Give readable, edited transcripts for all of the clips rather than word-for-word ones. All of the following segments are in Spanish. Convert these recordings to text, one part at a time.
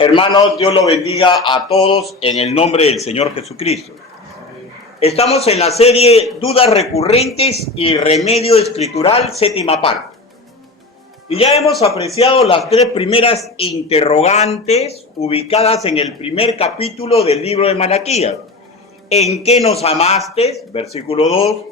Hermanos, Dios los bendiga a todos en el nombre del Señor Jesucristo. Estamos en la serie Dudas recurrentes y remedio escritural, séptima parte. Y ya hemos apreciado las tres primeras interrogantes ubicadas en el primer capítulo del libro de Malaquías. ¿En qué nos amaste? Versículo 2.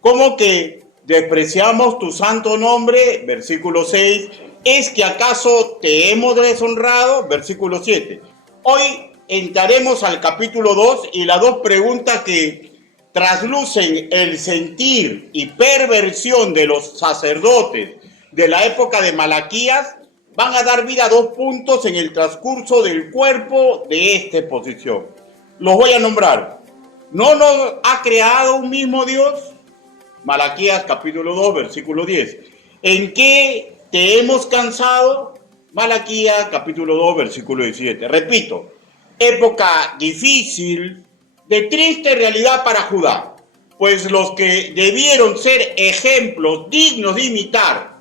¿Cómo que despreciamos tu santo nombre? Versículo 6. ¿Es que acaso te hemos deshonrado? Versículo 7. Hoy entraremos al capítulo 2 y las dos preguntas que traslucen el sentir y perversión de los sacerdotes de la época de Malaquías van a dar vida a dos puntos en el transcurso del cuerpo de esta exposición. Los voy a nombrar. ¿No nos ha creado un mismo Dios? Malaquías capítulo 2, versículo 10. ¿En qué te hemos cansado? Malaquías capítulo 2, versículo 17. Repito, época difícil, de triste realidad para Judá, pues los que debieron ser ejemplos dignos de imitar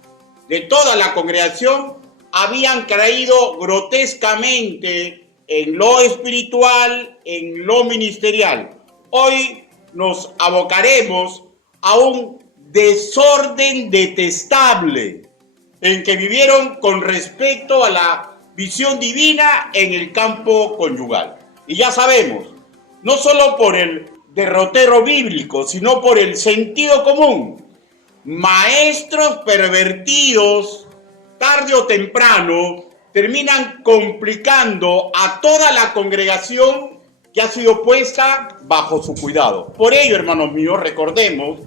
de toda la congregación habían caído grotescamente en lo espiritual, en lo ministerial. Hoy nos abocaremos a un desorden detestable en que vivieron con respecto a la visión divina en el campo conyugal. Y ya sabemos, no solo por el derrotero bíblico, sino por el sentido común. Maestros pervertidos, tarde o temprano, terminan complicando a toda la congregación que ha sido puesta bajo su cuidado. Por ello, hermanos míos, recordemos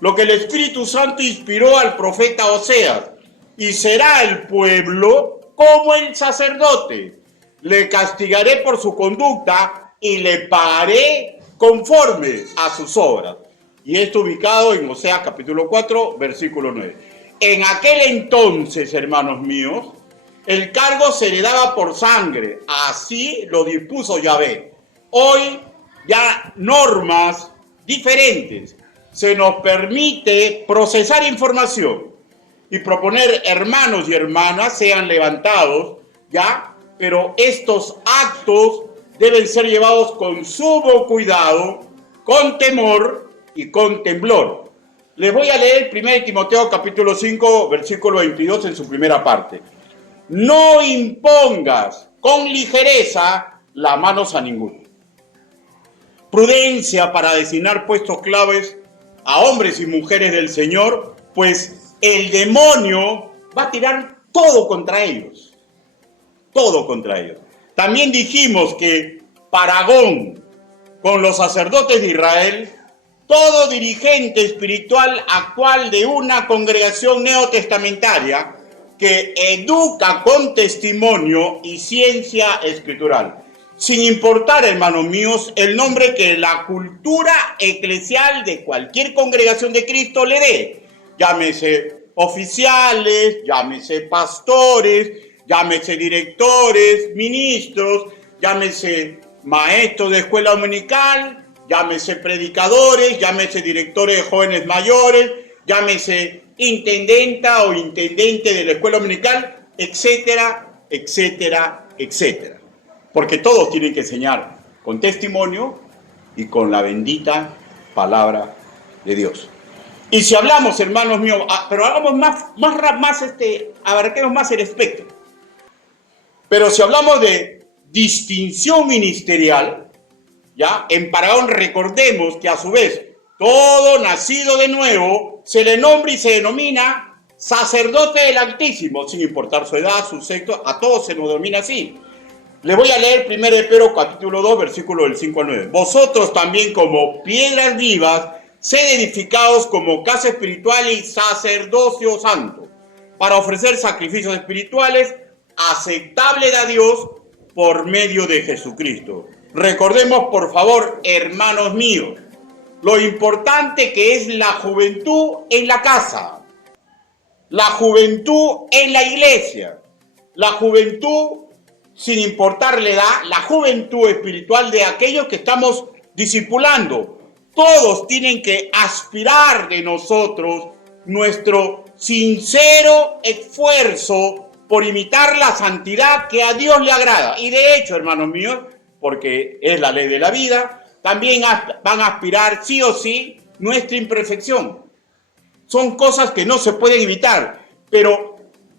lo que el Espíritu Santo inspiró al profeta Oseas. Y será el pueblo como el sacerdote. Le castigaré por su conducta y le pagaré conforme a sus obras. Y esto ubicado en Oseas capítulo 4, versículo 9. En aquel entonces, hermanos míos, el cargo se le daba por sangre. Así lo dispuso Yahvé. Hoy ya normas diferentes. Se nos permite procesar información y proponer hermanos y hermanas sean levantados, ¿ya? Pero estos actos deben ser llevados con sumo cuidado, con temor y con temblor. Les voy a leer 1 Timoteo capítulo 5, versículo 22 en su primera parte. No impongas con ligereza las manos a ninguno. Prudencia para designar puestos claves a hombres y mujeres del Señor, pues el demonio va a tirar todo contra ellos. Todo contra ellos. También dijimos que paragón con los sacerdotes de Israel, todo dirigente espiritual actual de una congregación neotestamentaria que educa con testimonio y ciencia escritural. Sin importar, hermanos míos, el nombre que la cultura eclesial de cualquier congregación de Cristo le dé. Llámese oficiales, llámese pastores, llámese directores, ministros, llámese maestros de escuela dominical, llámese predicadores, llámese directores de jóvenes mayores, llámese intendenta o intendente de la escuela dominical, etcétera, etcétera, etcétera. Porque todos tienen que enseñar con testimonio y con la bendita palabra de Dios. Y si hablamos, hermanos míos, pero hagamos abarquemos más el espectro. Pero si hablamos de distinción ministerial, ya, en Paragón recordemos que a su vez todo nacido de nuevo se le nombra y se denomina sacerdote del Altísimo, sin importar su edad, su sexo, a todos se nos denomina así. Les voy a leer 1 Pedro capítulo 2, versículo del 5 al 9. Vosotros también como piedras vivas, sed edificados como casa espiritual y sacerdocio santo, para ofrecer sacrificios espirituales aceptables a Dios por medio de Jesucristo. Recordemos, por favor, hermanos míos, lo importante que es la juventud en la casa, la juventud en la iglesia, la juventud sin importar la edad, la juventud espiritual de aquellos que estamos discipulando. Todos tienen que aspirar de nosotros nuestro sincero esfuerzo por imitar la santidad que a Dios le agrada. Y de hecho, hermanos míos, porque es la ley de la vida, también van a aspirar sí o sí nuestra imperfección. Son cosas que no se pueden evitar, pero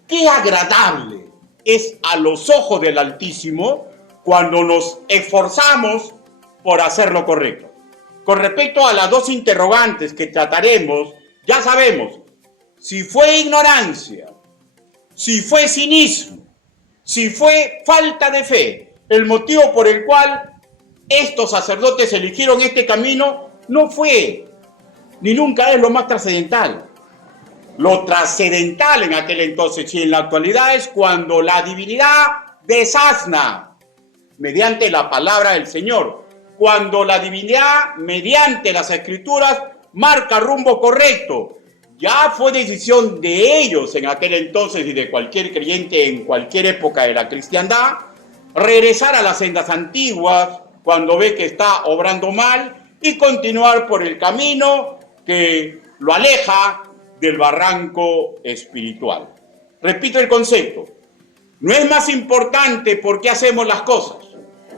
qué agradable es a los ojos del Altísimo cuando nos esforzamos por hacer lo correcto. Con respecto a las dos interrogantes que trataremos, ya sabemos, si fue ignorancia, si fue cinismo, si fue falta de fe, el motivo por el cual estos sacerdotes eligieron este camino no fue, ni nunca es lo más trascendental. Lo trascendental en aquel entonces y en la actualidad es cuando la divinidad desasna mediante la palabra del Señor, cuando la divinidad mediante las escrituras marca rumbo correcto. Ya fue decisión de ellos en aquel entonces y de cualquier creyente en cualquier época de la cristiandad regresar a las sendas antiguas cuando ve que está obrando mal y continuar por el camino que lo aleja del barranco espiritual. Repito el concepto, no es más importante por qué hacemos las cosas,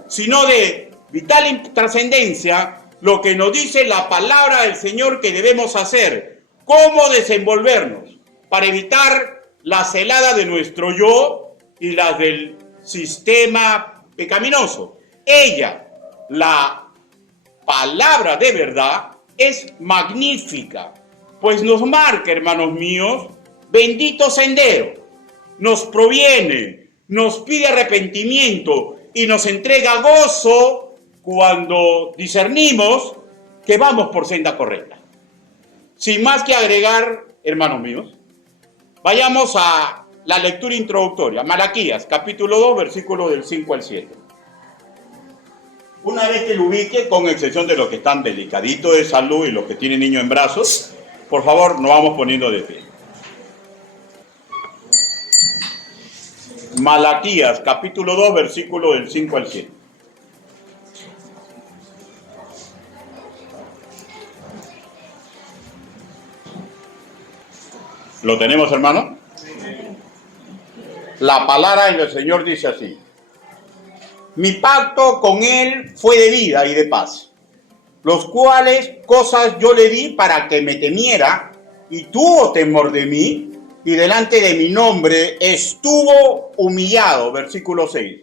sino de vital trascendencia lo que nos dice la palabra del Señor que debemos hacer, cómo desenvolvernos para evitar la celada de nuestro yo y las del sistema pecaminoso. Ella, la palabra de verdad, es magnífica, pues nos marca, hermanos míos, bendito sendero, nos proviene, nos pide arrepentimiento y nos entrega gozo cuando discernimos que vamos por senda correcta. Sin más que agregar, hermanos míos, vayamos a la lectura introductoria, Malaquías, capítulo 2, versículos del 5 al 7. Una vez que lo ubique, con excepción de los que están delicaditos de salud y los que tienen niños en brazos, por favor, nos vamos poniendo de pie. Malaquías, capítulo 2, versículo del 5 al 7. ¿Lo tenemos, hermano? La palabra del Señor dice así: mi pacto con él fue de vida y de paz, los cuales cosas yo le di para que me temiera, y tuvo temor de mí, y delante de mi nombre estuvo humillado. Versículo 6.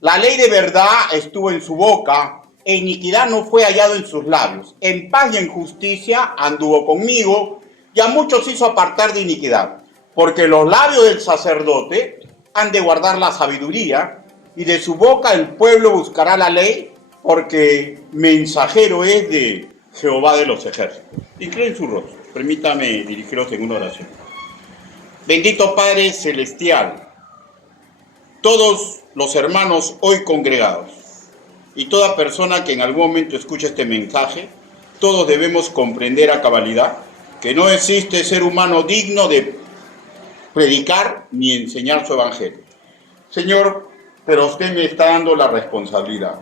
La ley de verdad estuvo en su boca, e iniquidad no fue hallado en sus labios. En paz y en justicia anduvo conmigo, y a muchos hizo apartar de iniquidad. Porque los labios del sacerdote han de guardar la sabiduría, y de su boca el pueblo buscará la ley, porque mensajero es de Jehová de los ejércitos. Inclinen su rostro, permítame dirigiros en una oración. Bendito Padre Celestial, todos los hermanos hoy congregados y toda persona que en algún momento escuche este mensaje, todos debemos comprender a cabalidad que no existe ser humano digno de predicar ni enseñar su evangelio. Señor, pero usted me está dando la responsabilidad.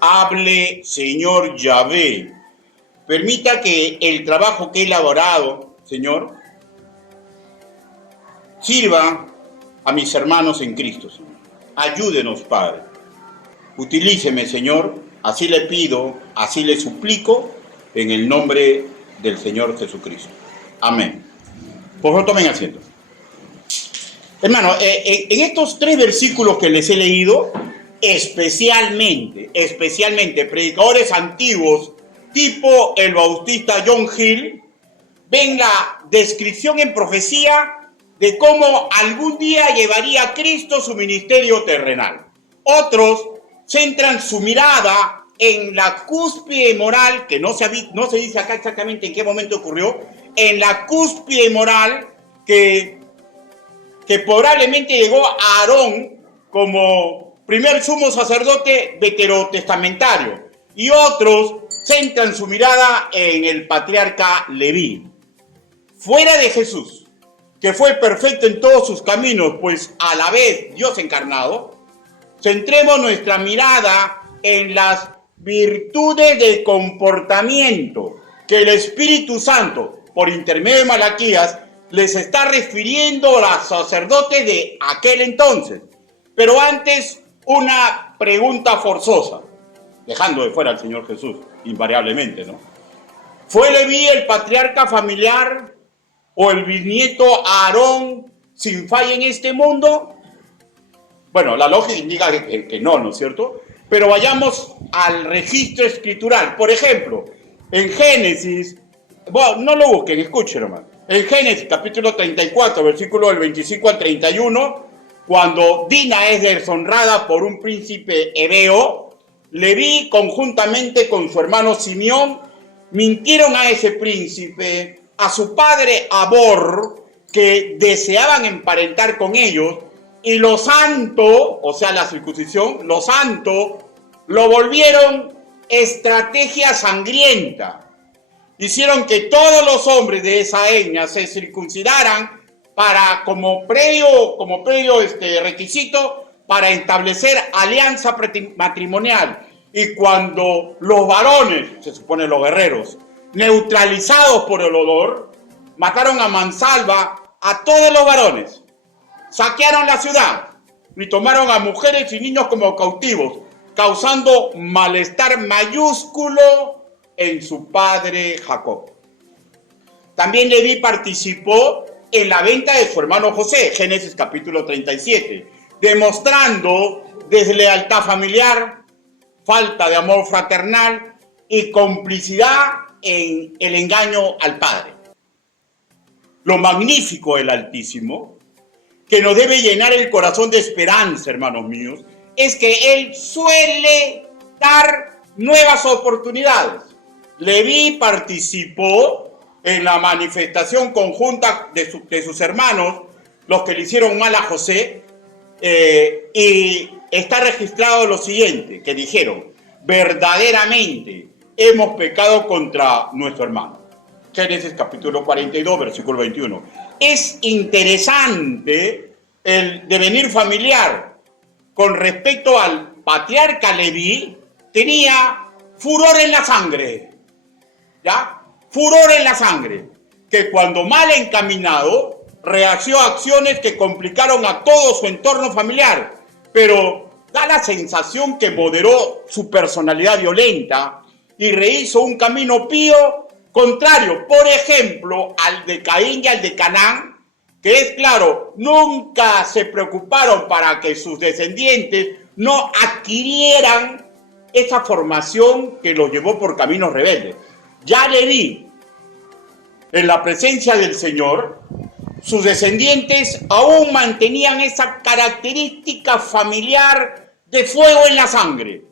Hable, Señor Yahvé. Permita que el trabajo que he elaborado, Señor, sirva a mis hermanos en Cristo, Señor. Ayúdenos, Padre. Utilíceme, Señor. Así le pido, así le suplico, en el nombre del Señor Jesucristo. Amén. Por favor, tomen asiento. Hermano, en estos 3 versículos que les he leído, especialmente, predicadores antiguos, tipo el bautista John Hill, ven la descripción en profecía de cómo algún día llevaría a Cristo su ministerio terrenal. Otros centran su mirada en la cúspide moral, que no se dice acá exactamente en qué momento ocurrió, en la cúspide moral que probablemente llegó a Aarón como primer sumo sacerdote veterotestamentario, y otros centran su mirada en el patriarca Leví. Fuera de Jesús, que fue perfecto en todos sus caminos, pues a la vez Dios encarnado, centremos nuestra mirada en las virtudes de comportamiento que el Espíritu Santo, por intermedio de Malaquías, les está refiriendo a los sacerdotes de aquel entonces. Pero antes, una pregunta forzosa, dejando de fuera al Señor Jesús, invariablemente, ¿no? ¿Fue Leví el patriarca familiar o el bisnieto Aarón sin falla en este mundo? Bueno, la lógica indica que no, ¿no es cierto? Pero vayamos al registro escritural. Por ejemplo, en Génesis, bueno, no lo busquen, escuchen nomás. En Génesis capítulo 34, versículo del 25 al 31, cuando Dina es deshonrada por un príncipe hebreo, Leví conjuntamente con su hermano Simeón mintieron a ese príncipe, a su padre Abor, que deseaban emparentar con ellos, y lo santo, o sea la circuncisión, lo santo, lo volvieron estrategia sangrienta. Hicieron que todos los hombres de esa etnia se circuncidaran como previo requisito para establecer alianza matrimonial. Y cuando los varones, se supone los guerreros, neutralizados por el olor, mataron a mansalva a todos los varones, saquearon la ciudad y tomaron a mujeres y niños como cautivos, causando malestar mayúsculo en su padre Jacob. También Leví participó en la venta de su hermano José, Génesis capítulo 37, demostrando deslealtad familiar, falta de amor fraternal y complicidad en el engaño al Padre. Lo magnífico del Altísimo, que nos debe llenar el corazón de esperanza, hermanos míos, es que Él suele dar nuevas oportunidades. Leví participó en la manifestación conjunta de sus hermanos, los que le hicieron mal a José, y está registrado lo siguiente, que dijeron: verdaderamente hemos pecado contra nuestro hermano. Génesis capítulo 42, versículo 21. Es interesante el devenir familiar con respecto al patriarca Leví. Tenía furor en la sangre, ¿ya? Furor en la sangre, que cuando mal encaminado reaccionó a acciones que complicaron a todo su entorno familiar, pero da la sensación que moderó su personalidad violenta y rehizo un camino pío contrario, por ejemplo, al de Caín y al de Canaán, que es claro, nunca se preocuparon para que sus descendientes no adquirieran esa formación que los llevó por caminos rebeldes. Ya Leví, en la presencia del Señor, sus descendientes aún mantenían esa característica familiar de fuego en la sangre,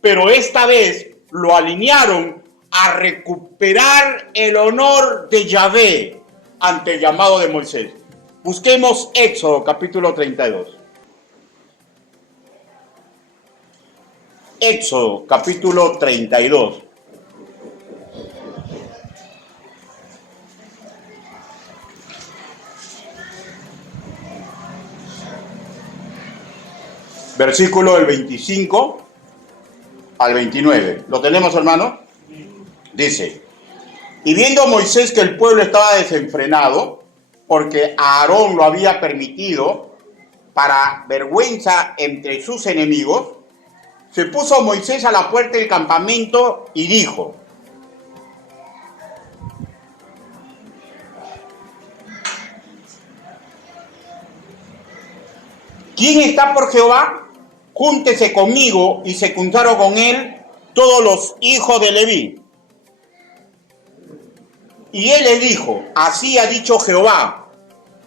pero esta vez lo alinearon a recuperar el honor de Yahvé ante el llamado de Moisés. Busquemos Éxodo capítulo 32. Éxodo capítulo 32. Versículo del 25 al 29. ¿Lo tenemos, hermano? Dice: y viendo Moisés que el pueblo estaba desenfrenado, porque Aarón lo había permitido para vergüenza entre sus enemigos, se puso Moisés a la puerta del campamento y dijo: ¿quién está por Jehová? Júntese conmigo. Y se juntaron con él todos los hijos de Leví. Y él le dijo: así ha dicho Jehová,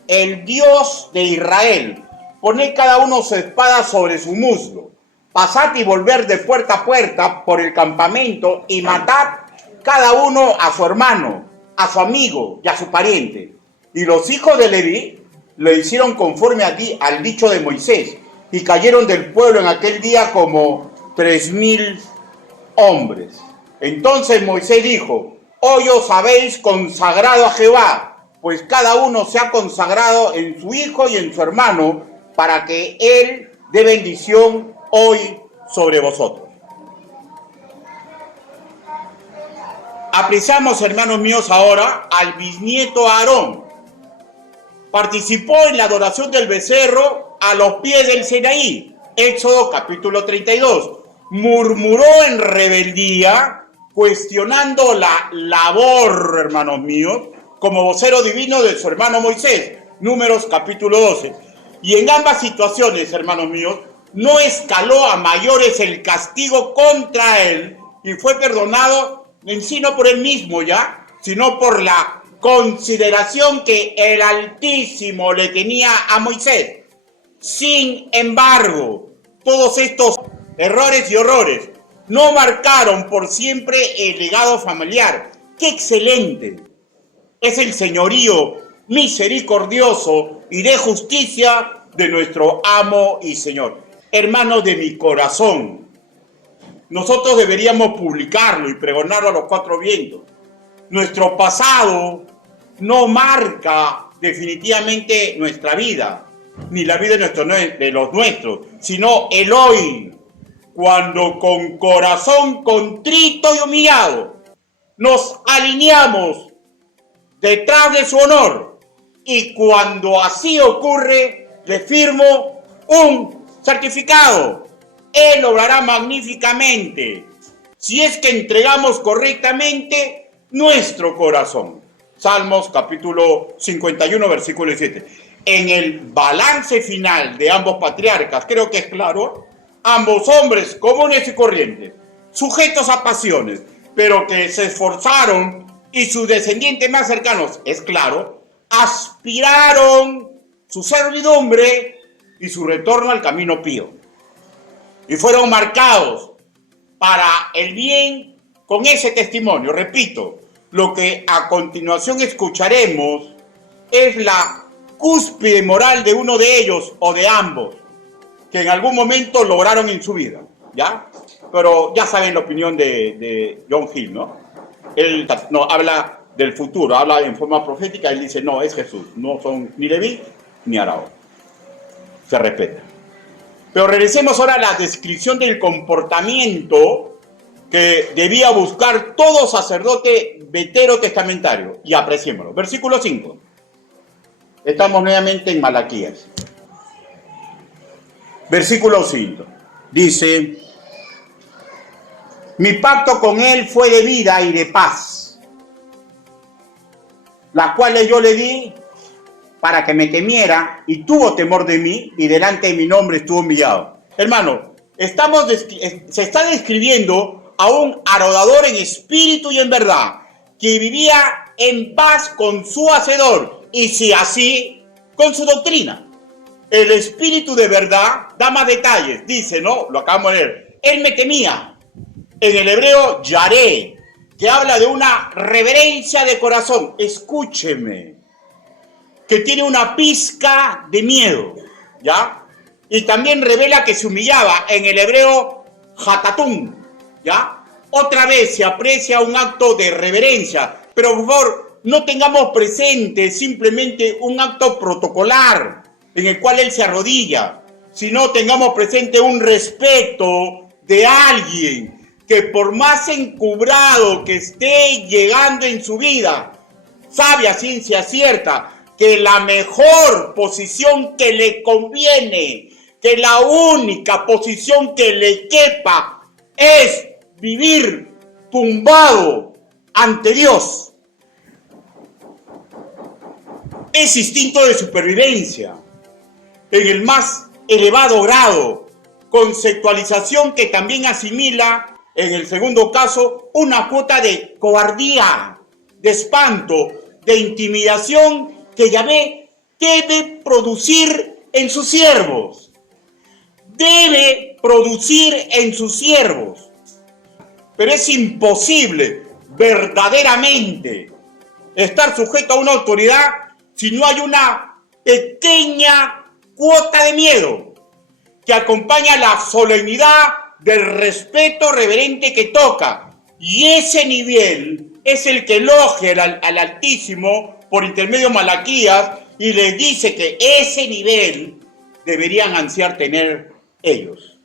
el Dios de Israel: poned cada uno su espada sobre su muslo, pasad y volver de puerta a puerta por el campamento, y matad cada uno a su hermano, a su amigo y a su pariente. Y los hijos de Leví lo hicieron conforme al dicho de Moisés, y cayeron del pueblo en aquel día como 3,000 hombres. Entonces Moisés dijo: hoy os habéis consagrado a Jehová, pues cada uno se ha consagrado en su hijo y en su hermano, para que él dé bendición hoy sobre vosotros. Apreciamos, hermanos míos, ahora al bisnieto Aarón, participó en la adoración del becerro a los pies del Sinaí. Éxodo capítulo 32. Murmuró en rebeldía, cuestionando la labor, hermanos míos, como vocero divino de su hermano Moisés. Números capítulo 12. Y en ambas situaciones, hermanos míos, no escaló a mayores el castigo contra él y fue perdonado en sí no por él mismo ya, sino por la consideración que el Altísimo le tenía a Moisés. Sin embargo, todos estos errores y horrores no marcaron por siempre el legado familiar. ¡Qué excelente! Es el señorío misericordioso y de justicia de nuestro amo y Señor. Hermanos de mi corazón, nosotros deberíamos publicarlo y pregonarlo a los cuatro vientos. Nuestro pasado no marca definitivamente nuestra vida, ni la vida de los nuestros, sino el hoy, cuando con corazón contrito y humillado nos alineamos detrás de su honor, y cuando así ocurre, le firmo un certificado. Él obrará magníficamente si es que entregamos correctamente nuestro corazón. Salmos capítulo 51, versículo 7. En el balance final de ambos patriarcas, creo que es claro, ambos hombres comunes y corrientes, sujetos a pasiones, pero que se esforzaron, y sus descendientes más cercanos, es claro, aspiraron su servidumbre y su retorno al camino pío. Y fueron marcados para el bien con ese testimonio. Repito, lo que a continuación escucharemos es la cúspide moral de uno de ellos o de ambos, que en algún momento lograron en su vida, ¿ya? Pero ya saben la opinión de John Hill, ¿no? Él no habla del futuro, habla en forma profética, él dice, no, es Jesús, no son ni Leví ni Araón. Se respeta. Pero regresemos ahora a la descripción del comportamiento que debía buscar todo sacerdote veterotestamentario, y apreciémoslo. Versículo 5. Estamos nuevamente en Malaquías. Versículo 5. Dice: mi pacto con él fue de vida y de paz, las cuales yo le di para que me temiera, y tuvo temor de mí, y delante de mi nombre estuvo humillado. Hermano, se está describiendo a un adorador en espíritu y en verdad, que vivía en paz con su hacedor, y si así, con su doctrina. El espíritu de verdad da más detalles, dice, ¿no? Lo acabamos de leer. Él me temía. En el hebreo, yaré, que habla de una reverencia de corazón. Escúcheme, que tiene una pizca de miedo, ¿ya? Y también revela que se humillaba. En el hebreo, hatatún, ¿ya? Otra vez se aprecia un acto de reverencia, pero por favor, no tengamos presente simplemente un acto protocolar en el cual él se arrodilla, sino tengamos presente un respeto de alguien que por más encubrado que esté llegando en su vida, sabe a ciencia cierta que la mejor posición que le conviene, que la única posición que le quepa es vivir tumbado ante Dios. Es instinto de supervivencia en el más elevado grado, conceptualización que también asimila, en el segundo caso, una cuota de cobardía, de espanto, de intimidación que Yahvé debe producir en sus siervos. Debe producir en sus siervos. Pero es imposible verdaderamente estar sujeto a una autoridad si no hay una pequeña cuota de miedo que acompaña la solemnidad del respeto reverente que toca. Y ese nivel es el que elogia al Altísimo por intermedio de Malaquías y les dice que ese nivel deberían ansiar tener ellos.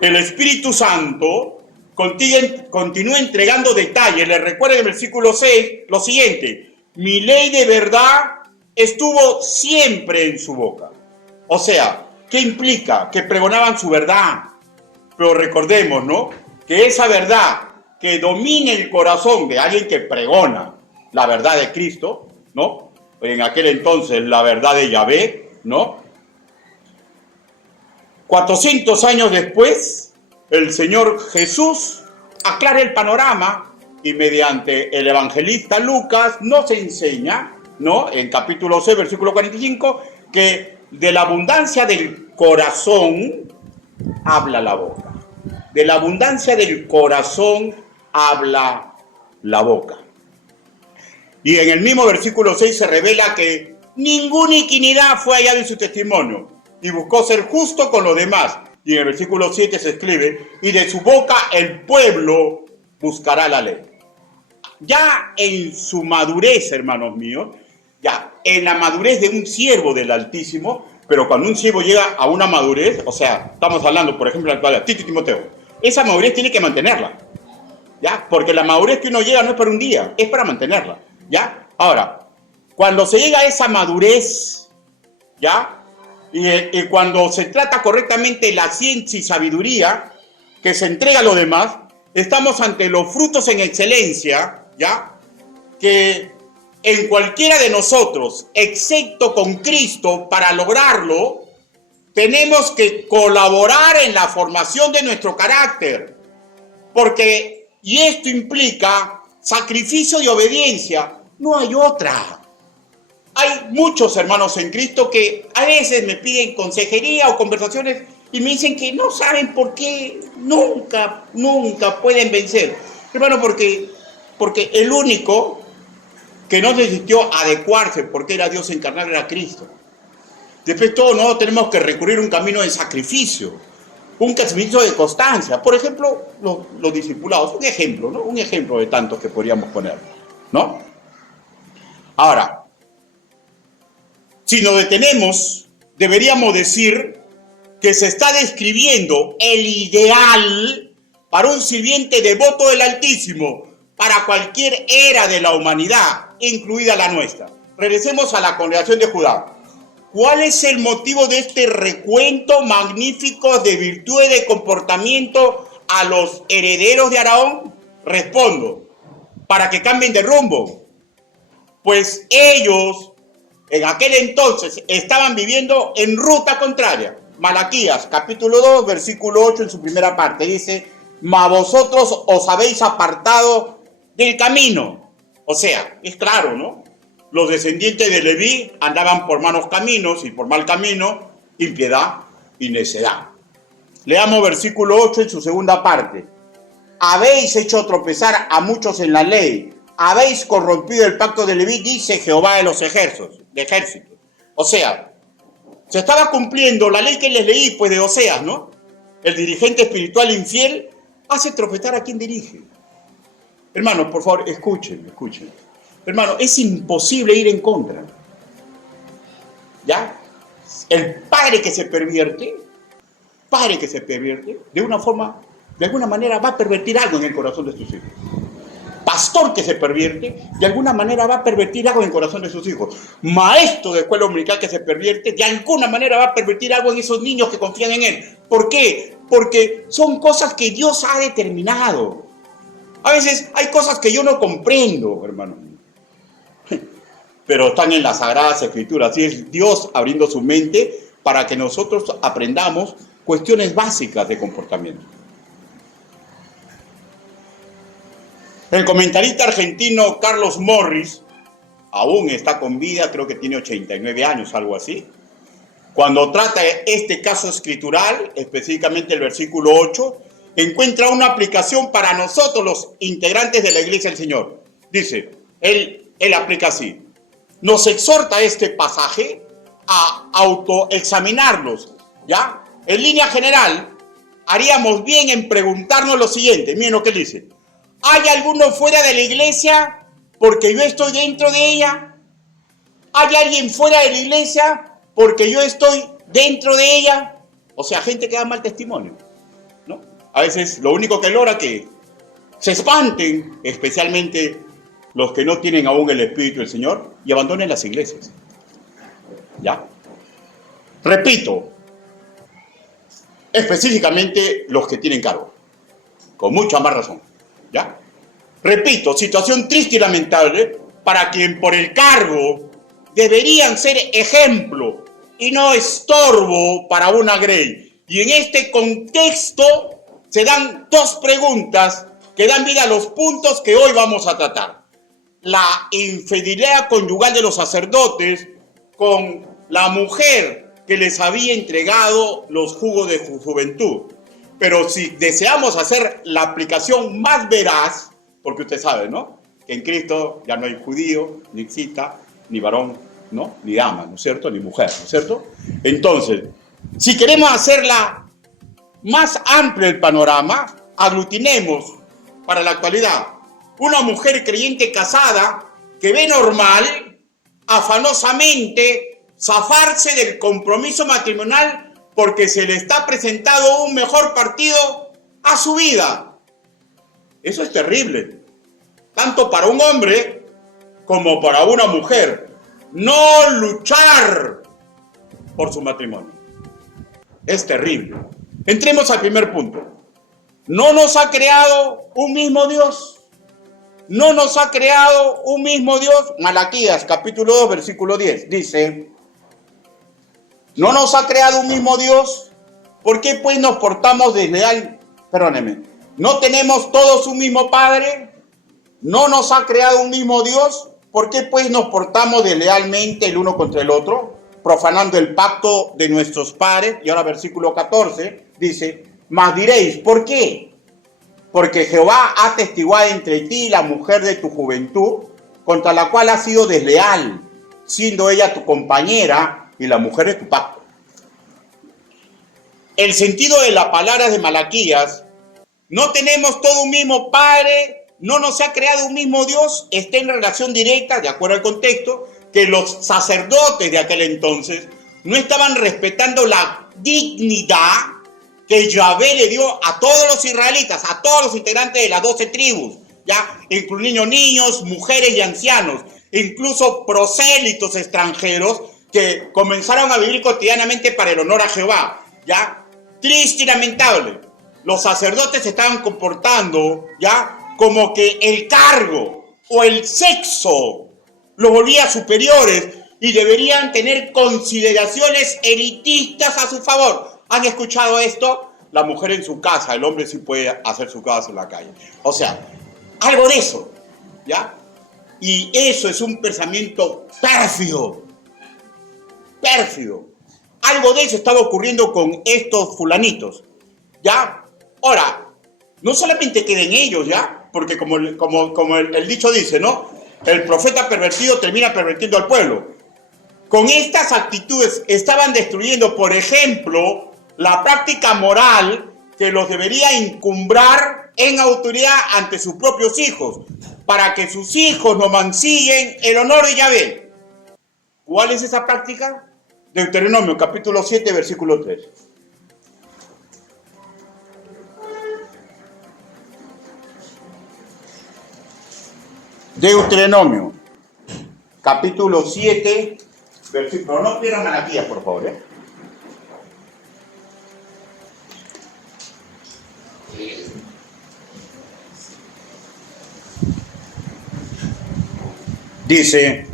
El Espíritu Santo continúa entregando detalles. Les recuerdo en el versículo 6 lo siguiente: mi ley de verdad estuvo siempre en su boca. O sea, ¿qué implica? Que pregonaban su verdad. Pero recordemos, ¿no? Que esa verdad que domine el corazón de alguien que pregona la verdad de Cristo, ¿no? En aquel entonces la verdad de Yahvé, ¿no? 400 años después, el Señor Jesús aclara el panorama y mediante el evangelista Lucas nos enseña, ¿no? En capítulo 6, versículo 45, que de la abundancia del corazón habla la boca. De la abundancia del corazón habla la boca. Y en el mismo versículo 6 se revela que ninguna iniquidad fue hallada en su testimonio y buscó ser justo con los demás. Y en el versículo 7 se escribe, y de su boca el pueblo buscará la ley. Ya en su madurez, hermanos míos, ya en la madurez de un siervo del Altísimo, pero cuando un siervo llega a una madurez, o sea, estamos hablando, por ejemplo, de Tito y Timoteo, esa madurez tiene que mantenerla, ¿ya? Porque la madurez que uno llega no es para un día, es para mantenerla, ¿ya? Ahora, cuando se llega a esa madurez, ¿ya? Y cuando se trata correctamente la ciencia y sabiduría que se entrega a los demás, estamos ante los frutos en excelencia, ¿ya? Que en cualquiera de nosotros, excepto con Cristo, para lograrlo, tenemos que colaborar en la formación de nuestro carácter. Y esto implica sacrificio y obediencia. No hay otra. Hay muchos hermanos en Cristo que a veces me piden consejería o conversaciones y me dicen que no saben por qué nunca pueden vencer. Hermano, porque el único que no desistió adecuarse porque era Dios encarnado era Cristo. Después todos nosotros tenemos que recurrir a un camino de sacrificio, un sacrificio de constancia. Por ejemplo, los discipulados, un ejemplo, ¿no? Un ejemplo de tantos que podríamos poner, ¿no? Ahora, si nos detenemos, deberíamos decir que se está describiendo el ideal para un sirviente devoto del Altísimo, para cualquier era de la humanidad, incluida la nuestra. Regresemos a la congregación de Judá. ¿Cuál es el motivo de este recuento magnífico de virtudes de comportamiento a los herederos de Aarón? Respondo, para que cambien de rumbo. Pues ellos en aquel entonces estaban viviendo en ruta contraria. Malaquías, capítulo 2, versículo 8, en su primera parte, dice, mas vosotros os habéis apartado del camino. O sea, es claro, ¿no? Los descendientes de Leví andaban por malos caminos y por mal camino, impiedad y necedad. Leamos versículo 8 en su segunda parte. Habéis hecho tropezar a muchos en la ley, habéis corrompido el pacto de Leví, dice Jehová de los ejércitos. O sea, se estaba cumpliendo la ley que les leí, pues de Oseas, ¿no? El dirigente espiritual infiel hace tropezar a quien dirige. Hermano, por favor, escuchen. Hermano, es imposible ir en contra. ¿Ya? El padre que se pervierte, de alguna manera va a pervertir algo en el corazón de sus hijos. Pastor que se pervierte, de alguna manera va a pervertir algo en el corazón de sus hijos. Maestro de escuela dominical que se pervierte, de alguna manera va a pervertir algo en esos niños que confían en él. ¿Por qué? Porque son cosas que Dios ha determinado. A veces hay cosas que yo no comprendo, hermano. Pero están en las Sagradas Escrituras. Y es Dios abriendo su mente para que nosotros aprendamos cuestiones básicas de comportamiento. El comentarista argentino Carlos Morris, aún está con vida, creo que tiene 89 años, algo así. Cuando trata este caso escritural, específicamente el versículo 8, encuentra una aplicación para nosotros los integrantes de la Iglesia del Señor. Dice, él aplica así. Nos exhorta este pasaje a autoexaminarnos, ¿ya? En línea general, haríamos bien en preguntarnos lo siguiente. Miren lo que él dice. ¿Hay alguno fuera de la iglesia porque yo estoy dentro de ella? ¿Hay alguien fuera de la iglesia porque yo estoy dentro de ella? O sea, gente que da mal testimonio, ¿no? A veces lo único que logra que se espanten, especialmente los que no tienen aún el Espíritu del Señor, y abandonen las iglesias. ¿Ya? Repito, específicamente los que tienen cargo, con mucha más razón, ¿ya? Repito, situación triste y lamentable para quien por el cargo deberían ser ejemplo y no estorbo para una Grey. Y en este contexto se dan dos preguntas que dan vida a los puntos que hoy vamos a tratar. La infidelidad conyugal de los sacerdotes con la mujer que les había entregado los jugos de su juventud. Pero si deseamos hacer la aplicación más veraz, porque usted sabe, ¿no?, que en Cristo ya no hay judío, ni cita, ni varón, ¿no?, ni dama, ¿no es cierto?, ni mujer, ¿no es cierto? Entonces, si queremos hacerla más amplio el panorama, aglutinemos para la actualidad una mujer creyente casada que ve normal, afanosamente, zafarse del compromiso matrimonial porque se le está presentando un mejor partido a su vida. Eso es terrible, tanto para un hombre como para una mujer. No luchar por su matrimonio. Es terrible. Entremos al primer punto. ¿No nos ha creado un mismo Dios? ¿No nos ha creado un mismo Dios? Malaquías, capítulo 2, versículo 10, dice: ¿no nos ha creado un mismo Dios? ¿Por qué pues nos portamos desleal? Perdóneme. ¿No tenemos todos un mismo Padre? ¿No nos ha creado un mismo Dios? ¿Por qué pues nos portamos deslealmente el uno contra el otro, profanando el pacto de nuestros padres? Y ahora versículo 14 dice: mas diréis, ¿por qué? Porque Jehová ha testiguado entre ti la mujer de tu juventud, contra la cual has sido desleal, siendo ella tu compañera y la mujer de tu pacto. El sentido de las palabras de Malaquías: no tenemos todo un mismo Padre, no nos ha creado un mismo Dios, está en relación directa, de acuerdo al contexto, que los sacerdotes de aquel entonces no estaban respetando la dignidad que Yahvé le dio a todos los israelitas, a todos los integrantes de las 12 tribus, ¿ya? Incluyendo niños, mujeres y ancianos, incluso prosélitos extranjeros que comenzaron a vivir cotidianamente para el honor a Jehová, ¿ya? Triste y lamentable. Los sacerdotes se estaban comportando, ¿ya?, como que el cargo o el sexo los volvía superiores y deberían tener consideraciones elitistas a su favor. ¿Han escuchado esto? La mujer en su casa, el hombre sí puede hacer sus cosas en la calle. O sea, algo de eso, ¿ya? Y eso es un pensamiento pérfido. Pérfido. Algo de eso estaba ocurriendo con estos fulanitos, ¿ya? Ahora, no solamente queden ellos, ¿ya? Porque como el dicho dice, ¿no?, el profeta pervertido termina pervirtiendo al pueblo. Con estas actitudes estaban destruyendo, por ejemplo, la práctica moral que los debería encumbrar en autoridad ante sus propios hijos, para que sus hijos no mancillen el honor de Yahvé. ¿Cuál es esa práctica? Deuteronomio, capítulo 7, versículo 3. Deuteronomio, capítulo 7, versículo... No pierdan Malaquías, por favor, ¿eh? Dice: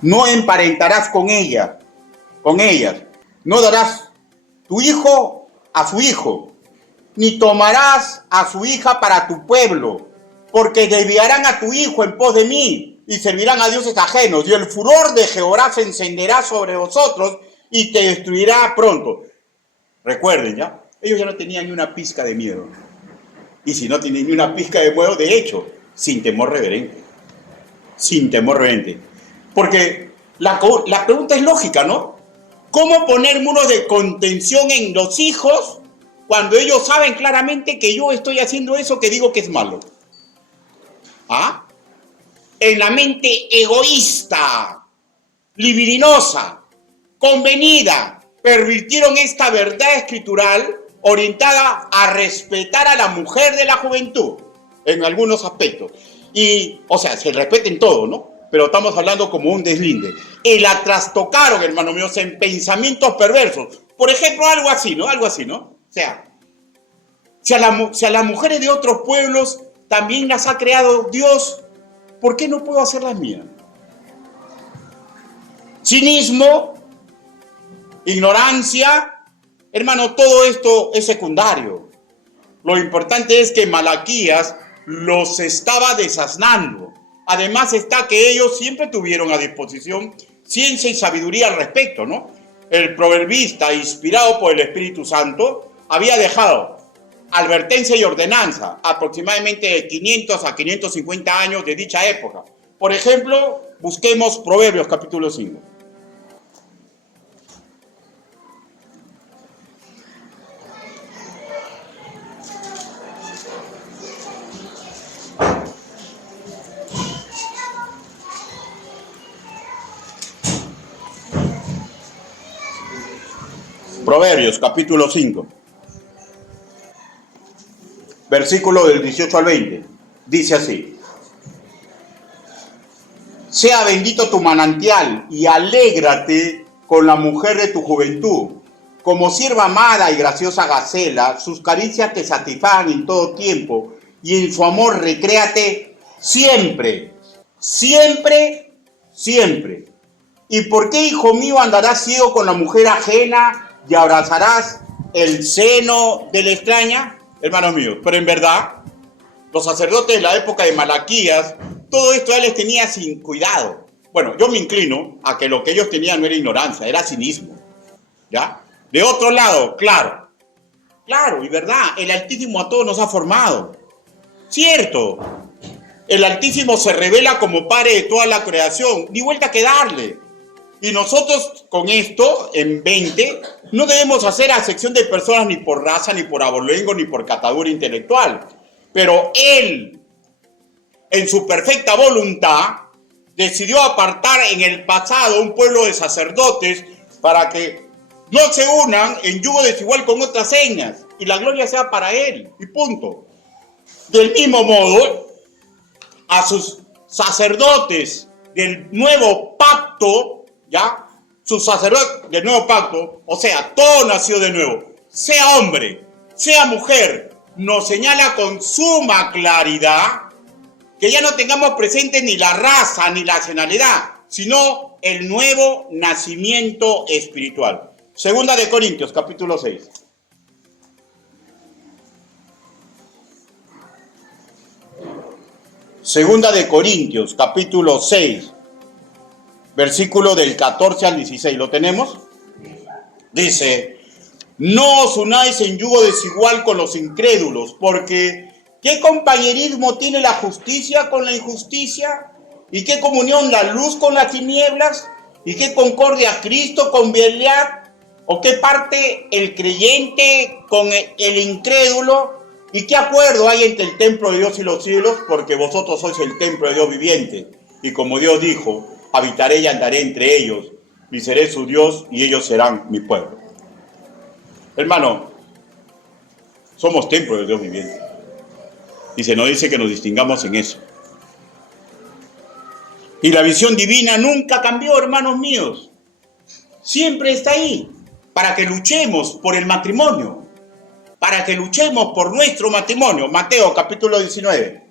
no emparentarás con ellas, no darás tu hijo a su hijo, ni tomarás a su hija para tu pueblo, porque desviarán a tu hijo en pos de mí, y servirán a dioses ajenos, y el furor de Jehová se encenderá sobre vosotros, y te destruirá pronto. Recuerden, ¿ya? Ellos ya no tenían ni una pizca de miedo. Y si no tienen ni una pizca de miedo, de hecho, sin temor reverente. Sin temor reverente. Porque la pregunta es lógica, ¿no? ¿Cómo poner muros de contención en los hijos cuando ellos saben claramente que yo estoy haciendo eso que digo que es malo? ¿Ah? En la mente egoísta, libidinosa, convenida, pervirtieron esta verdad escritural orientada a respetar a la mujer de la juventud en algunos aspectos. Y, o sea, se respeten todo, ¿no? pero estamos hablando como un deslinde. Y la trastocaron, hermanos míos, en pensamientos perversos. Por ejemplo, algo así, ¿no? O sea, si a las mujeres de otros pueblos también las ha creado Dios, ¿por qué no puedo hacer las mías? Cinismo, ignorancia, hermano, todo esto es secundario. Lo importante es que Malaquías los estaba desasnando. Además está que ellos siempre tuvieron a disposición ciencia y sabiduría al respecto, ¿no? El proverbista, inspirado por el Espíritu Santo, había dejado advertencia y ordenanza aproximadamente de 500 a 550 años de dicha época. Por ejemplo, busquemos Proverbios capítulo 5. Proverbios capítulo 5. Versículo del 18 al 20. Dice así: sea bendito tu manantial y alégrate con la mujer de tu juventud. Como sierva amada y graciosa gacela, sus caricias te satisfagan en todo tiempo y en su amor recréate siempre, siempre, siempre. ¿Y por qué, hijo mío, andarás ciego con la mujer ajena y abrazarás el seno de la extraña? Hermanos míos, pero en verdad, los sacerdotes de la época de Malaquías, todo esto ya les tenía sin cuidado. Bueno, yo me inclino a que lo que ellos tenían no era ignorancia, era cinismo, ¿ya? De otro lado, claro, y verdad, el Altísimo a todos nos ha formado. Cierto, el Altísimo se revela como Padre de toda la creación, ni vuelta que darle. Y nosotros con esto, en 20, no debemos hacer acepción de personas ni por raza, ni por abolengo, ni por catadura intelectual. Pero Él, en su perfecta voluntad, decidió apartar en el pasado un pueblo de sacerdotes para que no se unan en yugo desigual con otras señas. Y la gloria sea para Él. Y punto. Del mismo modo, a sus sacerdotes del nuevo pacto, ¿ya? Sus sacerdotes del nuevo pacto, o sea, todo nació de nuevo, sea hombre, sea mujer, nos señala con suma claridad que ya no tengamos presente ni la raza ni la nacionalidad, sino el nuevo nacimiento espiritual. Segunda de Corintios, capítulo 6. Segunda de Corintios, capítulo 6. Versículo del 14 al 16, ¿lo tenemos? Dice: no os unáis en yugo desigual con los incrédulos, porque ¿qué compañerismo tiene la justicia con la injusticia? ¿Y qué comunión la luz con las tinieblas? ¿Y qué concordia Cristo con Belial? ¿O qué parte el creyente con el incrédulo? ¿Y qué acuerdo hay entre el templo de Dios y los cielos? Porque vosotros sois el templo de Dios viviente. Y como Dios dijo: habitaré y andaré entre ellos, y seré su Dios, y ellos serán mi pueblo. Hermano, somos templo de Dios viviente. Y se nos dice que nos distingamos en eso. Y la visión divina nunca cambió, hermanos míos. Siempre está ahí, para que luchemos por el matrimonio, para que luchemos por nuestro matrimonio. Mateo, capítulo 19.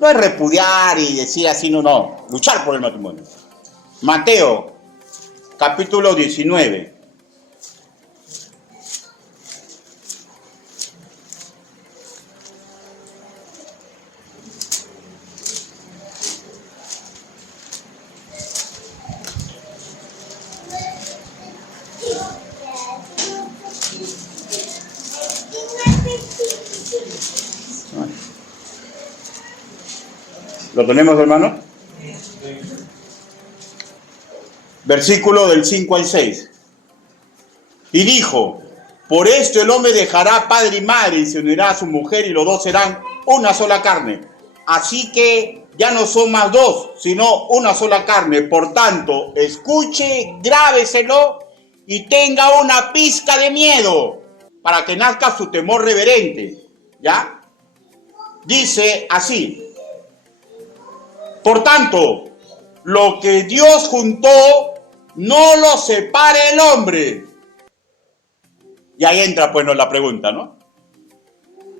No es repudiar y decir así, no. Luchar por el matrimonio. Mateo, capítulo 19. ¿Lo tenemos, hermano? Versículo del 5 al 6. Y dijo: por esto el hombre dejará padre y madre y se unirá a su mujer, y los dos serán una sola carne. Así que ya no son más dos, sino una sola carne. Por tanto, escuche, grábeselo y tenga una pizca de miedo para que nazca su temor reverente. ¿Ya? Dice así: Por tanto, lo que Dios juntó, no lo separe el hombre. Y ahí entra pues la pregunta, ¿no?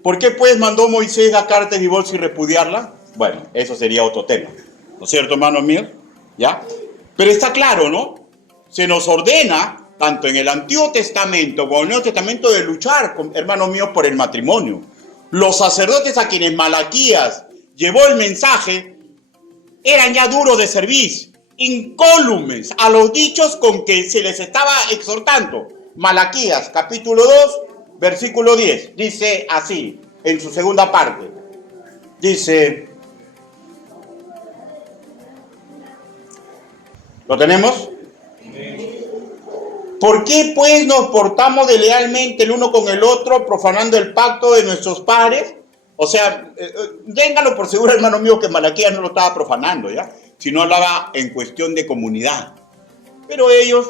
¿Por qué pues mandó Moisés dar carta de divorcio y repudiarla? Bueno, eso sería otro tema, ¿no es cierto, hermanos míos? ¿Ya? Pero está claro, ¿no? Se nos ordena, tanto en el Antiguo Testamento como en el Nuevo Testamento, de luchar, hermanos míos, por el matrimonio. Los sacerdotes a quienes Malaquías llevó el mensaje eran ya duros de servicio, incólumes a los dichos con que se les estaba exhortando. Malaquías, capítulo 2, versículo 10, dice así, en su segunda parte. Dice, ¿lo tenemos? ¿Por qué pues nos portamos deslealmente el uno con el otro, profanando el pacto de nuestros padres? O sea, ténganlo por seguro, hermano mío, que Malaquías no lo estaba profanando, ¿ya? Sino hablaba en cuestión de comunidad. Pero ellos,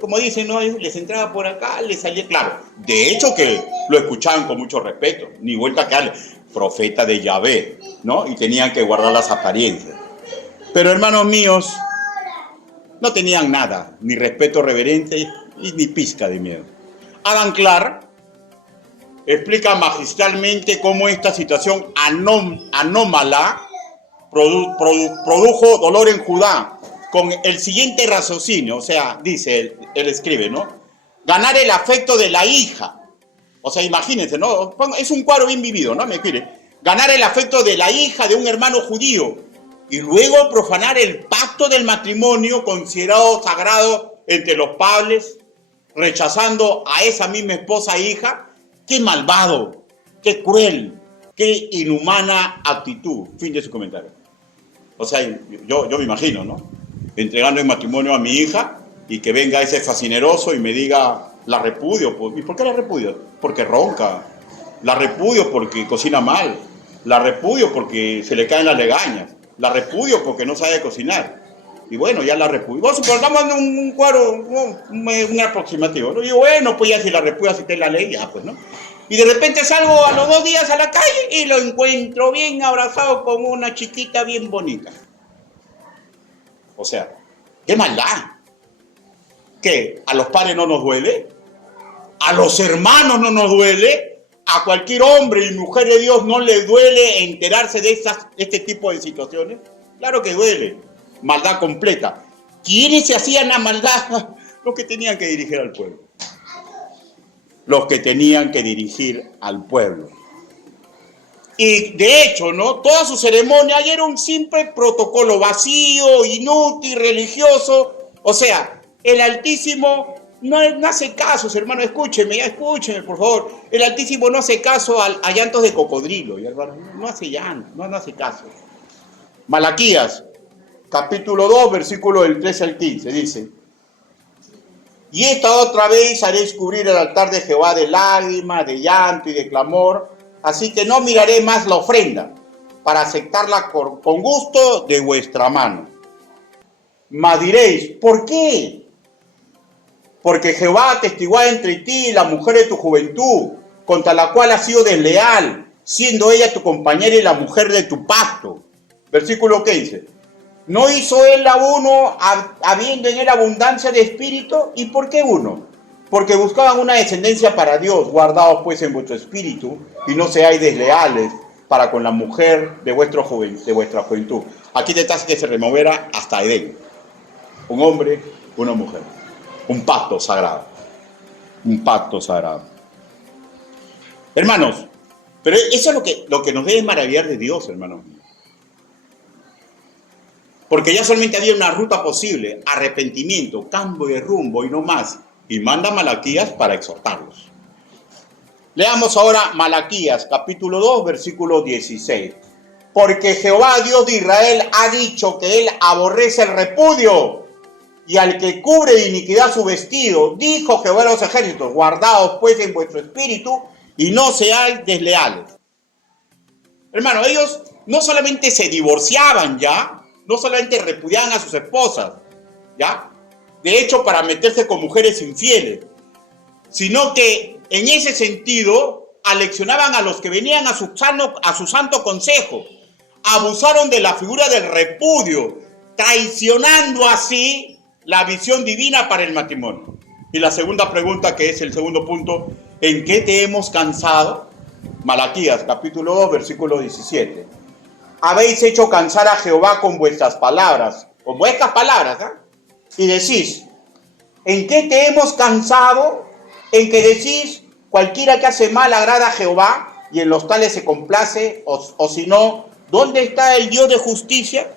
como dicen, ¿no? Les entraba por acá, les salía claro. De hecho que lo escuchaban con mucho respeto, ni vuelta que darle. Profeta de Yahvé, ¿no? Y tenían que guardar las apariencias. Pero hermanos míos, no tenían nada, ni respeto reverente y ni pizca de miedo. Adam Clark explica magistralmente cómo esta situación anómala produjo dolor en Judá, con el siguiente raciocinio. O sea, dice, él escribe, ¿no? Ganar el afecto de la hija. O sea, imagínense, ¿no? Es un cuadro bien vivido, ¿no? Me quiere. Ganar el afecto de la hija de un hermano judío y luego profanar el pacto del matrimonio considerado sagrado entre los padres, rechazando a esa misma esposa e hija. ¡Qué malvado! ¡Qué cruel! ¡Qué inhumana actitud! Fin de su comentario. O sea, yo me imagino, ¿no? Entregando en matrimonio a mi hija y que venga ese fascineroso y me diga, la repudio. ¿Y por qué la repudio? Porque ronca. La repudio porque cocina mal. La repudio porque se le caen las legañas. La repudio porque no sabe cocinar. Y bueno, ya la repudio. Vos suportamos un cuadro, un aproximativo, ¿no? Y bueno, pues ya si la repudio, si está en la ley, ya pues, ¿no? Y de repente salgo a los 2 días a la calle y lo encuentro bien abrazado con una chiquita bien bonita. O sea, ¡qué maldad! ¿Qué? ¿A los padres no nos duele? ¿A los hermanos no nos duele? ¿A cualquier hombre y mujer de Dios no le duele enterarse de este tipo de situaciones? Claro que duele. Maldad completa. ¿Quiénes se hacían la maldad? Los que tenían que dirigir al pueblo. Los que tenían que dirigir al pueblo. Y de hecho, ¿no? Toda su ceremonia era un simple protocolo vacío, inútil, religioso. O sea, el Altísimo no hace caso, hermano, escúcheme, por favor. El Altísimo no hace caso a llantos de cocodrilo, hermano, no hace llanto, no hace caso. Malaquías, capítulo 2, versículo del 13 al 15, dice: y esta otra vez haréis cubrir el altar de Jehová de lágrimas, de llanto y de clamor, así que no miraré más la ofrenda, para aceptarla con gusto de vuestra mano. Mas diréis, ¿por qué? Porque Jehová atestiguará entre ti y la mujer de tu juventud, contra la cual has sido desleal, siendo ella tu compañera y la mujer de tu pacto. Versículo 15. ¿No hizo él a uno habiendo en él abundancia de espíritu? ¿Y por qué uno? Porque buscaban una descendencia para Dios. Guardaos pues en vuestro espíritu y no seáis desleales para con la mujer de vuestra juventud. Aquí te hace que se removiera hasta Edén. Un hombre, una mujer. Un pacto sagrado. Un pacto sagrado. Hermanos, pero eso es lo que nos debe maravillar de Dios, hermanos. Porque ya solamente había una ruta posible, arrepentimiento, cambio de rumbo y no más. Y manda a Malaquías para exhortarlos. Leamos ahora Malaquías, capítulo 2, versículo 16. Porque Jehová, Dios de Israel, ha dicho que él aborrece el repudio y al que cubre de iniquidad su vestido. Dijo Jehová de los ejércitos, guardaos pues en vuestro espíritu y no seáis desleales. Hermano, ellos no solamente se divorciaban ya, no solamente repudiaban a sus esposas, ¿ya? De hecho, para meterse con mujeres infieles, sino que en ese sentido aleccionaban a los que venían a su santo consejo, abusaron de la figura del repudio, traicionando así la visión divina para el matrimonio. Y la segunda pregunta, que es el segundo punto, ¿en qué te hemos cansado? Malaquías, capítulo 2, versículo 17. Habéis hecho cansar a Jehová con vuestras palabras, ¿eh? Y decís, ¿en qué te hemos cansado? En que decís, cualquiera que hace mal agrada a Jehová, y en los tales se complace, o si no, ¿dónde está el Dios de justicia?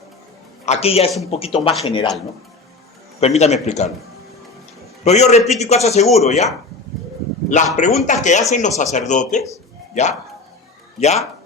Aquí ya es un poquito más general, ¿no? Permítame explicarlo. Pero yo repito y casi aseguro, ¿ya? Las preguntas que hacen los sacerdotes, ¿ya?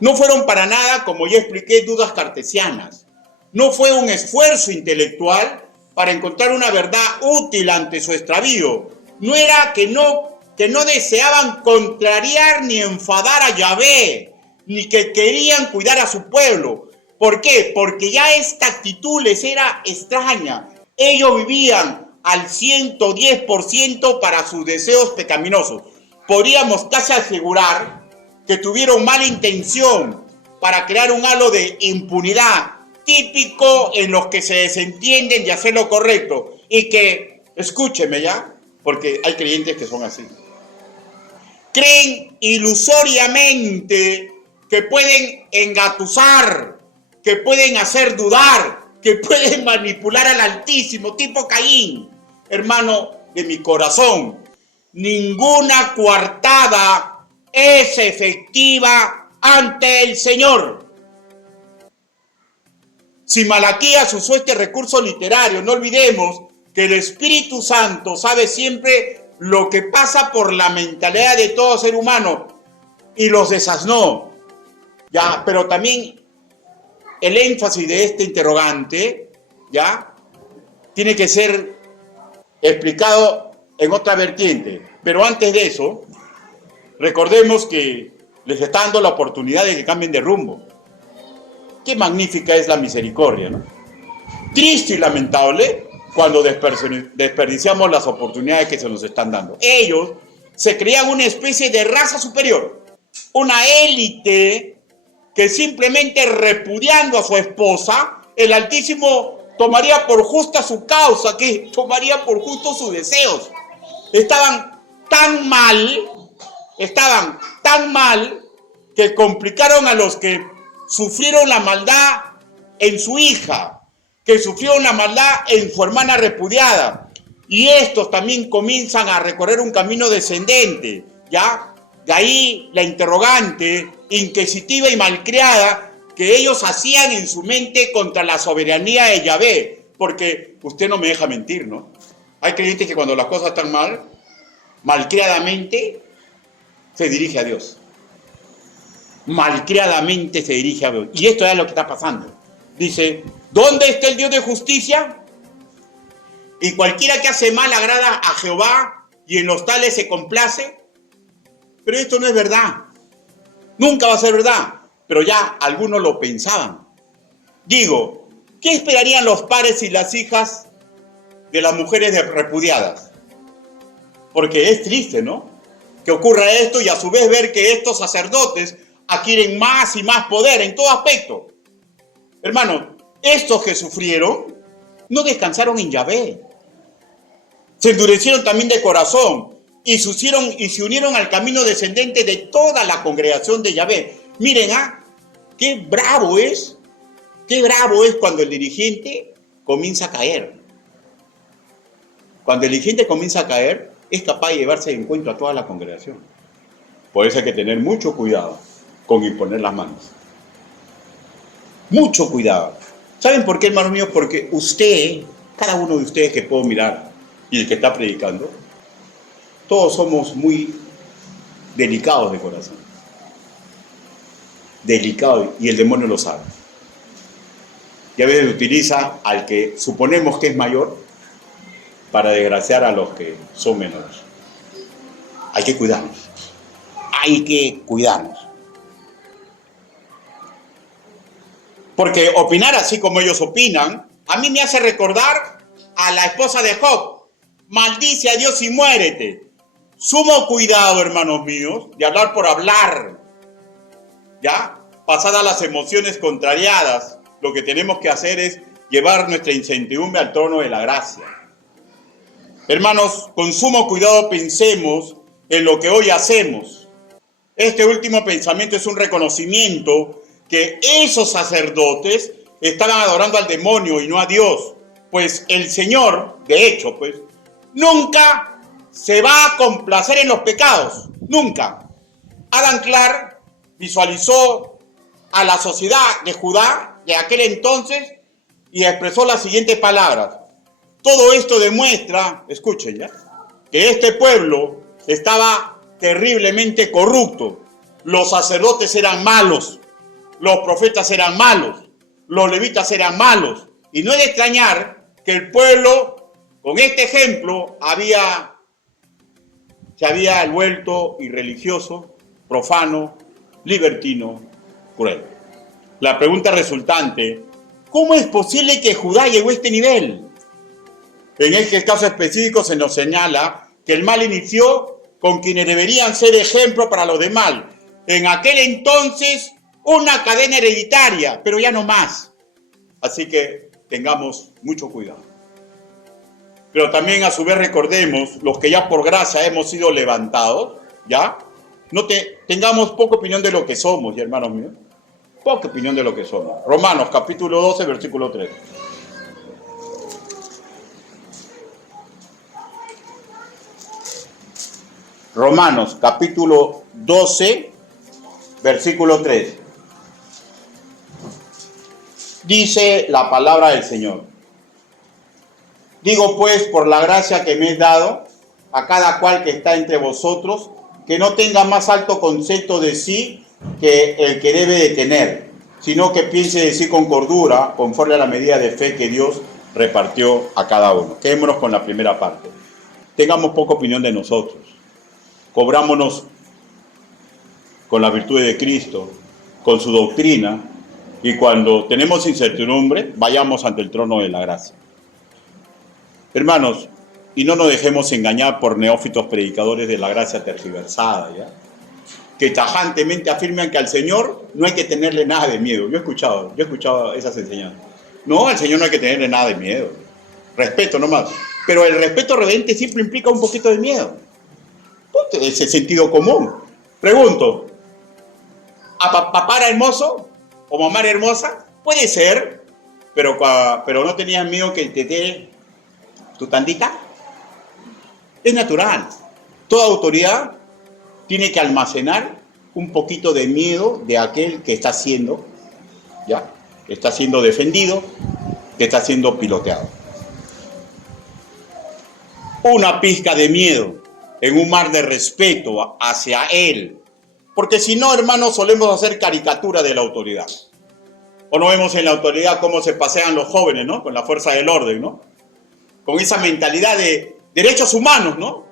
No fueron para nada, como ya expliqué, dudas cartesianas. No fue un esfuerzo intelectual para encontrar una verdad útil ante su extravío. No era que no deseaban contrariar ni enfadar a Yahvé, ni que querían cuidar a su pueblo. ¿Por qué? Porque ya esta actitud les era extraña. Ellos vivían al 110% para sus deseos pecaminosos. Podríamos casi asegurar que tuvieron mala intención para crear un halo de impunidad típico en los que se desentienden de hacer lo correcto. Y que, escúcheme ya, porque hay creyentes que son así. Creen ilusoriamente que pueden engatusar, que pueden hacer dudar, que pueden manipular al Altísimo, tipo Caín. Hermano de mi corazón, ninguna coartada es efectiva ante el Señor. Si Malaquías usó este recurso literario, no olvidemos que el Espíritu Santo sabe siempre lo que pasa por la mentalidad de todo ser humano y los desasnó. Ya, pero también el énfasis de este interrogante, ya, tiene que ser explicado en otra vertiente. Pero antes de eso, recordemos que les está dando la oportunidad de que cambien de rumbo. Qué magnífica es la misericordia, ¿no? Triste y lamentable cuando desperdiciamos las oportunidades que se nos están dando. Ellos se creían una especie de raza superior, una élite que simplemente repudiando a su esposa, el Altísimo tomaría por justa su causa, que tomaría por justo sus deseos. Estaban tan mal que complicaron a los que sufrieron la maldad en su hija, que sufrieron la maldad en su hermana repudiada. Y estos también comienzan a recorrer un camino descendente, ¿ya? De ahí la interrogante inquisitiva y malcriada que ellos hacían en su mente contra la soberanía de Yahvé. Porque usted no me deja mentir, ¿no? Hay creyentes que cuando las cosas están mal, malcriadamente se dirige a Dios. Malcriadamente se dirige a Dios. Y esto es lo que está pasando. Dice, ¿dónde está el Dios de justicia? Y cualquiera que hace mal agrada a Jehová y en los tales se complace. Pero esto no es verdad. Nunca va a ser verdad. Pero ya algunos lo pensaban. Digo, ¿qué esperarían los padres y las hijas de las mujeres repudiadas? Porque es triste, ¿no? Que ocurra esto y a su vez ver que estos sacerdotes adquieren más y más poder en todo aspecto. Hermano, estos que sufrieron no descansaron en Yahvé. Se endurecieron también de corazón y se unieron al camino descendente de toda la congregación de Yahvé. Miren, qué bravo es cuando el dirigente comienza a caer. Cuando el dirigente comienza a caer, es capaz de llevarse de encuentro a toda la congregación. Por eso hay que tener mucho cuidado con imponer las manos. Mucho cuidado. ¿Saben por qué, hermanos míos? Porque usted, cada uno de ustedes que puedo mirar y el que está predicando, todos somos muy delicados de corazón. Delicados, y el demonio lo sabe. Y a veces utiliza al que suponemos que es mayor para desgraciar a los que son menores. Hay que cuidarnos. Hay que cuidarnos. Porque opinar así como ellos opinan, a mí me hace recordar a la esposa de Job. Maldice a Dios y muérete. Sumo cuidado, hermanos míos, de hablar por hablar. ¿Ya? pasadas las emociones contrariadas, lo que tenemos que hacer es llevar nuestra incertidumbre al trono de la gracia. Hermanos, con sumo cuidado pensemos en lo que hoy hacemos. Este último pensamiento es un reconocimiento que esos sacerdotes estaban adorando al demonio y no a Dios. Pues el Señor, de hecho, pues, nunca se va a complacer en los pecados. Nunca. Adam Clarke visualizó a la sociedad de Judá de aquel entonces y expresó las siguientes palabras. Todo esto demuestra, escuchen ya, que este pueblo estaba terriblemente corrupto. Los sacerdotes eran malos, los profetas eran malos, los levitas eran malos. Y no es de extrañar que el pueblo, con este ejemplo, se había vuelto irreligioso, profano, libertino, cruel. La pregunta resultante, ¿cómo es posible que Judá llegó a este nivel? En este caso específico se nos señala que el mal inició con quienes deberían ser ejemplo para los demás. En aquel entonces, una cadena hereditaria, pero ya no más. Así que tengamos mucho cuidado. Pero también a su vez recordemos, los que ya por gracia hemos sido levantados, ¿ya? Tengamos poca opinión de lo que somos, ¿ya, hermanos míos? Poca opinión de lo que somos. Romanos, capítulo 12, versículo 3. Romanos, capítulo 12, versículo 3. Dice la palabra del Señor. Digo pues, por la gracia que me es dado, a cada cual que está entre vosotros, que no tenga más alto concepto de sí que el que debe de tener, sino que piense de sí con cordura, conforme a la medida de fe que Dios repartió a cada uno. Quedémonos con la primera parte. Tengamos poca opinión de nosotros. Cobrámonos con la virtud de Cristo, con su doctrina, y cuando tenemos incertidumbre, vayamos ante el trono de la gracia. Hermanos, y no nos dejemos engañar por neófitos predicadores de la gracia tergiversada, ¿ya? Que tajantemente afirman que al Señor no hay que tenerle nada de miedo. Yo he escuchado esas enseñanzas. No, al Señor no hay que tenerle nada de miedo. Respeto nomás. Pero el respeto reverente siempre implica un poquito de miedo. Ese sentido común. Pregunto, ¿a papá era hermoso? ¿O mamá era hermosa? Puede ser, pero no tenías miedo que te dé tu tandita. Es natural. Toda autoridad tiene que almacenar un poquito de miedo de aquel que está siendo, ¿ya? Está siendo defendido, que está siendo piloteado. Una pizca de miedo en un mar de respeto hacia él. Porque si no, hermanos, solemos hacer caricatura de la autoridad. O no vemos en la autoridad cómo se pasean los jóvenes, ¿no? Con la fuerza del orden, ¿no? Con esa mentalidad de derechos humanos, ¿no?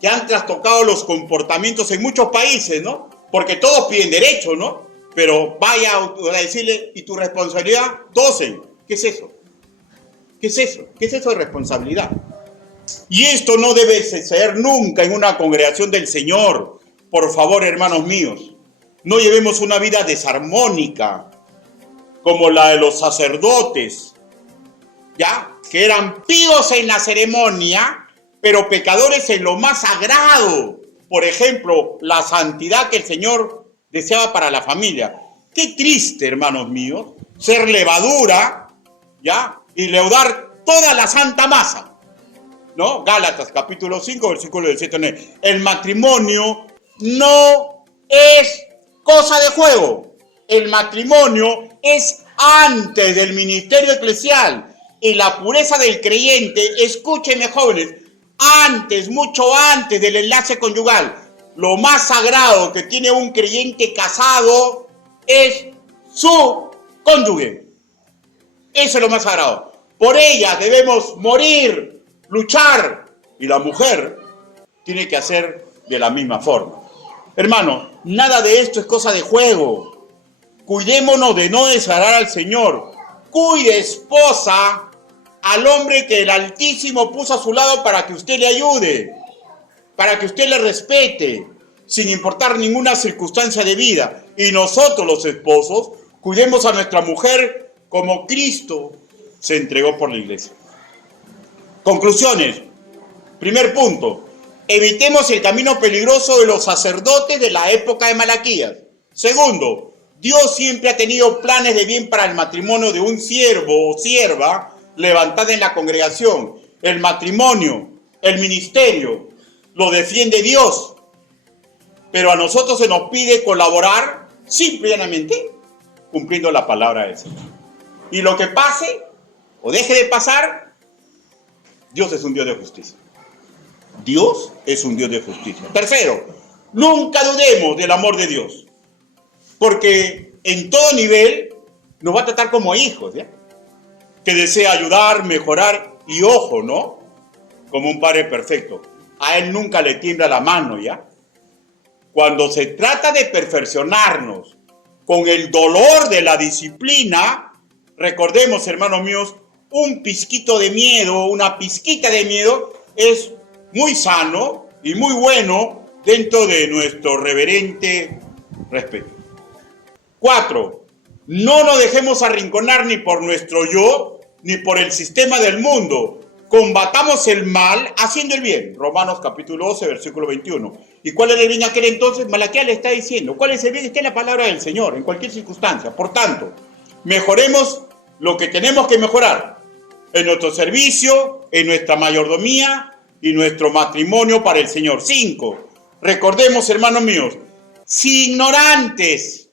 Que han trastocado los comportamientos en muchos países, ¿no? Porque todos piden derechos, ¿no? Pero vaya a decirle, ¿y tu responsabilidad? Tosen. ¿Qué es eso? ¿Qué es eso? ¿Qué es eso de responsabilidad? Y esto no debe ser nunca en una congregación del Señor. Por favor, hermanos míos, no llevemos una vida desarmónica como la de los sacerdotes, ¿ya? Que eran píos en la ceremonia, pero pecadores en lo más sagrado. Por ejemplo, la santidad que el Señor deseaba para la familia. Qué triste, hermanos míos, ser levadura, ¿ya? Y leudar toda la santa masa, ¿no? Gálatas, capítulo 5, versículo del 7 al 9. El matrimonio no es cosa de juego. El matrimonio es antes del ministerio eclesial. Y la pureza del creyente, escúchenme jóvenes, antes, mucho antes del enlace conyugal. Lo más sagrado que tiene un creyente casado es su cónyuge. Eso es lo más sagrado. Por ella debemos morir, luchar. Y la mujer tiene que hacer de la misma forma. Hermano, nada de esto es cosa de juego. Cuidémonos de no desagradar al Señor. Cuide, esposa, al hombre que el Altísimo puso a su lado para que usted le ayude, para que usted le respete. sin importar ninguna circunstancia de vida. Y nosotros, los esposos, cuidemos a nuestra mujer como Cristo se entregó por la iglesia. Conclusiones. Primer punto. Evitemos el camino peligroso de los sacerdotes de la época de Malaquías. Segundo, Dios siempre ha tenido planes de bien para el matrimonio de un siervo o sierva levantada en la congregación. El matrimonio, el ministerio, lo defiende Dios. Pero a nosotros se nos pide colaborar simplemente cumpliendo la palabra del Señor. Y lo que pase o deje de pasar, Dios es un Dios de justicia. Dios es un Dios de justicia. Tercero, nunca dudemos del amor de Dios. Porque en todo nivel nos va a tratar como hijos, ¿ya? Que desea ayudar, mejorar y ojo, ¿no? Como un padre perfecto. A Él nunca le tiembla la mano, ¿ya? Cuando se trata de perfeccionarnos con el dolor de la disciplina, recordemos, hermanos míos, un pizquito de miedo, una pizquita de miedo es muy sano y muy bueno dentro de nuestro reverente respeto. 4. No nos dejemos arrinconar ni por nuestro yo, ni por el sistema del mundo. Combatamos el mal haciendo el bien. Romanos capítulo 12, versículo 21. ¿Y cuál era el bien aquel entonces? Malaquías le está diciendo. ¿Cuál es el bien? Está en la palabra del Señor, en cualquier circunstancia. Por tanto, mejoremos lo que tenemos que mejorar. En nuestro servicio, en nuestra mayordomía y nuestro matrimonio para el Señor. 5. Recordemos, hermanos míos, si ignorantes,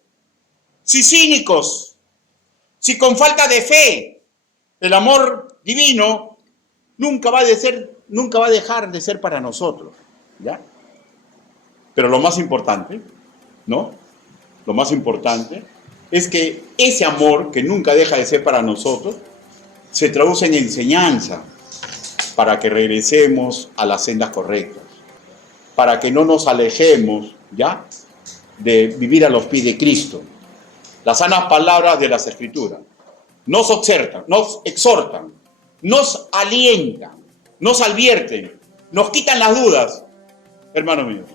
si cínicos, si con falta de fe, el amor divino nunca va a dejar de ser para nosotros, ¿ya? Pero lo más importante, ¿no? Lo más importante es que ese amor que nunca deja de ser para nosotros se traduce en enseñanza para que regresemos a las sendas correctas, para que no nos alejemos, ¿ya?, de vivir a los pies de Cristo. Las sanas palabras de las Escrituras nos exhortan, nos alientan, nos advierten, nos quitan las dudas. Hermanos míos,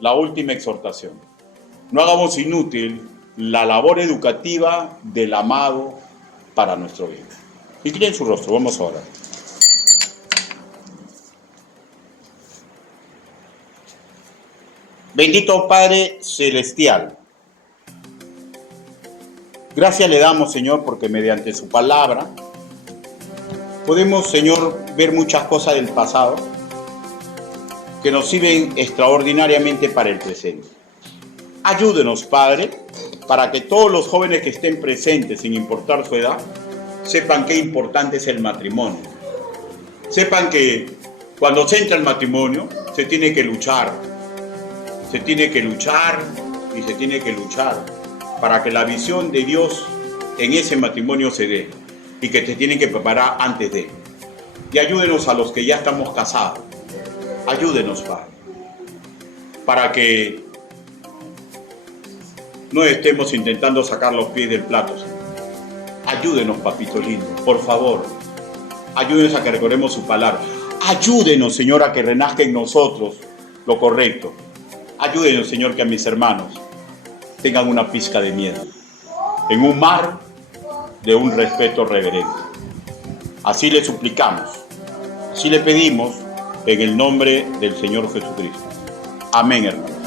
la última exhortación. No hagamos inútil la labor educativa del amado para nuestro bien. Inclinen su rostro, vamos a orar. Bendito Padre Celestial, gracias le damos, Señor, porque mediante su palabra podemos, Señor, ver muchas cosas del pasado que nos sirven extraordinariamente para el presente. Ayúdenos, Padre, para que todos los jóvenes que estén presentes, sin importar su edad, sepan qué importante es el matrimonio. Sepan que cuando se entra al matrimonio se tiene que luchar. Se tiene que luchar y se tiene que luchar para que la visión de Dios en ese matrimonio se dé y que te tienen que preparar antes de. Y ayúdenos a los que ya estamos casados. Ayúdenos, Padre, para que no estemos intentando sacar los pies del plato, Señor. Ayúdenos, papito lindo, por favor. Ayúdenos a que recordemos su palabra. Ayúdenos, Señor, a que renazca en nosotros lo correcto. Ayúdenos, Señor, que a mis hermanos tengan una pizca de miedo en un mar de un respeto reverente. Así le suplicamos, así le pedimos en el nombre del Señor Jesucristo. Amén, hermanos.